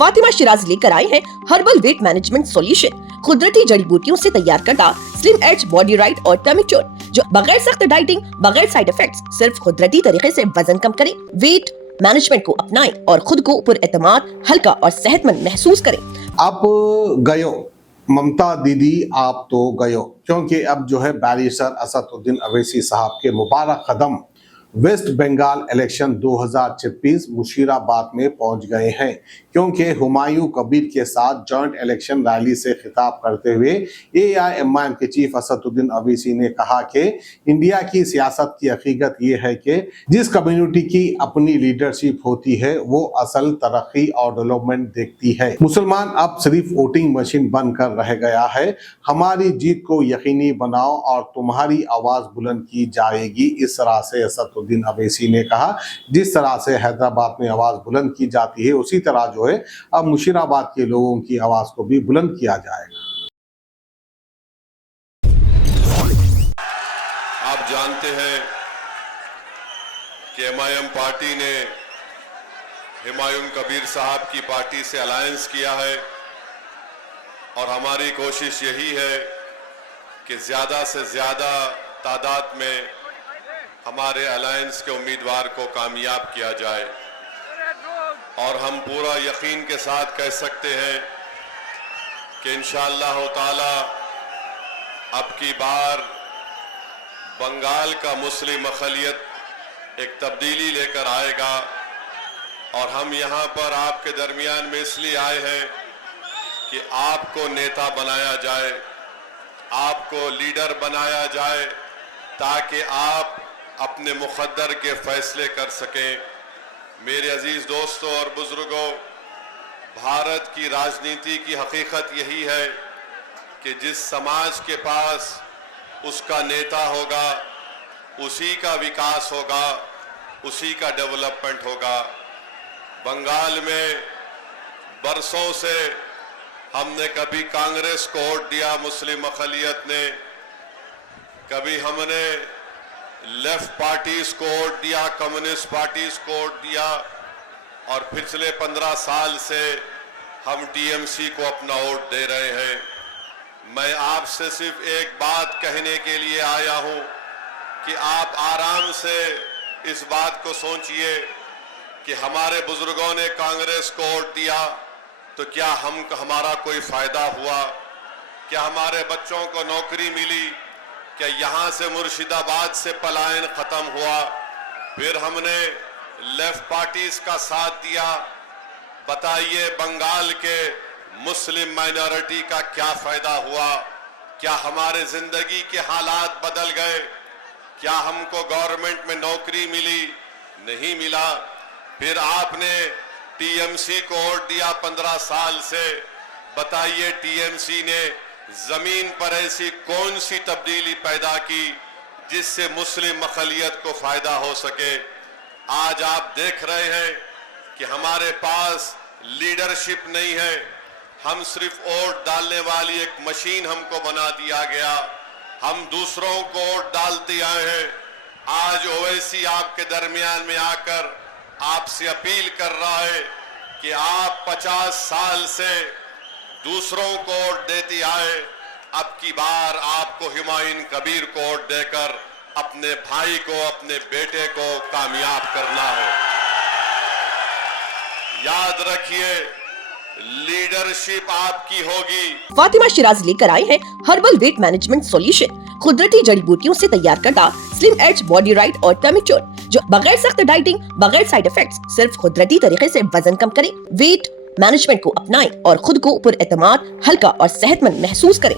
फातिमा शिराज लेकर आए हैं हर्बल वेट मैनेजमेंट सॉल्यूशन, कुदरती जड़ी बूटियों से तैयार करता स्लिम एज बॉडी राइट और टमी ट्यून, जो बगैर सख्त डाइटिंग, बगैर साइड इफेक्ट्स, सिर्फ कुदरती तरीके से वजन कम करें। वेट मैनेजमेंट को अपनाएं और खुद को पुरएतमाद, हल्का और सेहतमंद महसूस करें। आप गयो ममता दीदी, आप तो गयो, क्योंकि अब जो है बैरिस्टर असदुद्दीन अवैसी साहब के मुबारक कदम वेस्ट बंगाल इलेक्शन 2026 मुशीराबाद में पहुंच गए हैं, क्योंकि हुमायूं कबीर के साथ जॉइंट इलेक्शन रैली से खिताब करते हुए AIMIM के चीफ असदुद्दीन अवैसी ने कहा कि इंडिया की सियासत की हकीकत ये है कि जिस कम्युनिटी की अपनी लीडरशिप होती है वो असल तरक्की और डेवलपमेंट देखती है। मुसलमान अब सिर्फ वोटिंग मशीन बनकर रह गया है। हमारी जीत को यकीनी बनाओ और तुम्हारी आवाज बुलंद की जाएगी। इस तरह से असदुद्दीन अवैसी ने कहा, जिस तरह से हैदराबाद में आवाज बुलंद की जाती है उसी तरह जो है अब मुशीराबाद के लोगों की आवाज को भी बुलंद किया जाएगा। आप जानते हैं कि MIM पार्टी ने हुमायूं कबीर साहब की पार्टी से अलायंस किया है और हमारी कोशिश यही है कि ज्यादा से ज्यादा तादाद में हमारे अलायंस के उम्मीदवार को कामयाब किया जाए। और हम पूरा यकीन के साथ कह सकते हैं कि इंशाअल्लाह ताला अब की बार बंगाल का मुस्लिम अक़लियत एक तब्दीली लेकर आएगा। और हम यहाँ पर आपके दरमियान में इसलिए आए हैं कि आपको नेता बनाया जाए, आपको लीडर बनाया जाए, ताकि आप अपने मुक़द्दर के फैसले कर सकें। मेरे अजीज दोस्तों और बुजुर्गों, भारत की राजनीति की हकीकत यही है कि जिस समाज के पास उसका नेता होगा उसी का विकास होगा, उसी का डेवलपमेंट होगा। बंगाल में बरसों से हमने कभी कांग्रेस को वोट दिया मुस्लिम अक़लियत ने, कभी हमने लेफ्ट पार्टीज को वोट दिया, कम्युनिस्ट पार्टीज को वोट दिया, और पिछले 15 साल से हम TMC को अपना वोट दे रहे हैं। मैं आपसे सिर्फ एक बात कहने के लिए आया हूं कि आप आराम से इस बात को सोचिए कि हमारे बुजुर्गों ने कांग्रेस को वोट दिया तो क्या हमारा कोई फायदा हुआ? क्या हमारे बच्चों को नौकरी मिली? क्या यहाँ से मुर्शिदाबाद से पलायन खत्म हुआ? फिर हमने लेफ्ट पार्टीज का साथ दिया। बताइए बंगाल के मुस्लिम माइनॉरिटी का क्या फायदा हुआ? क्या हमारे जिंदगी के हालात बदल गए? क्या हमको गवर्नमेंट में नौकरी मिली? नहीं मिला। फिर आपने TMC को वोट दिया 15 साल से। बताइए TMC ने जमीन पर ऐसी कौन सी तब्दीली पैदा की जिससे मुस्लिम अक़लियत को फायदा हो सके? आज आप देख रहे हैं कि हमारे पास लीडरशिप नहीं है। हम सिर्फ वोट डालने वाली एक मशीन हमको बना दिया गया। हम दूसरों को वोट डालते आए हैं। आज ओवैसी आपके दरमियान में आकर आपसे अपील कर रहा है कि आप 50 साल से दूसरों को वोट देते आए, अब की बार आपको हुमायूं कबीर को वोट देकर अपने भाई को, अपने बेटे को कामयाब करना है। याद रखिए, लीडरशिप आपकी होगी। फातिमा शिराज लेकर आए हैं हर्बल वेट मैनेजमेंट सॉल्यूशन, कुदरती जड़ी बूटियों से तैयार करता स्लिम एज बॉडी राइट और टमी ट्यून, जो बगैर सख्त डाइटिंग, बगैर साइड इफेक्ट्स, सिर्फ कुदरती तरीके से वजन कम करें। वेट मैनेजमेंट को अपनाएं और खुद को पुरएतमाद, हल्का और सेहतमंद महसूस करें।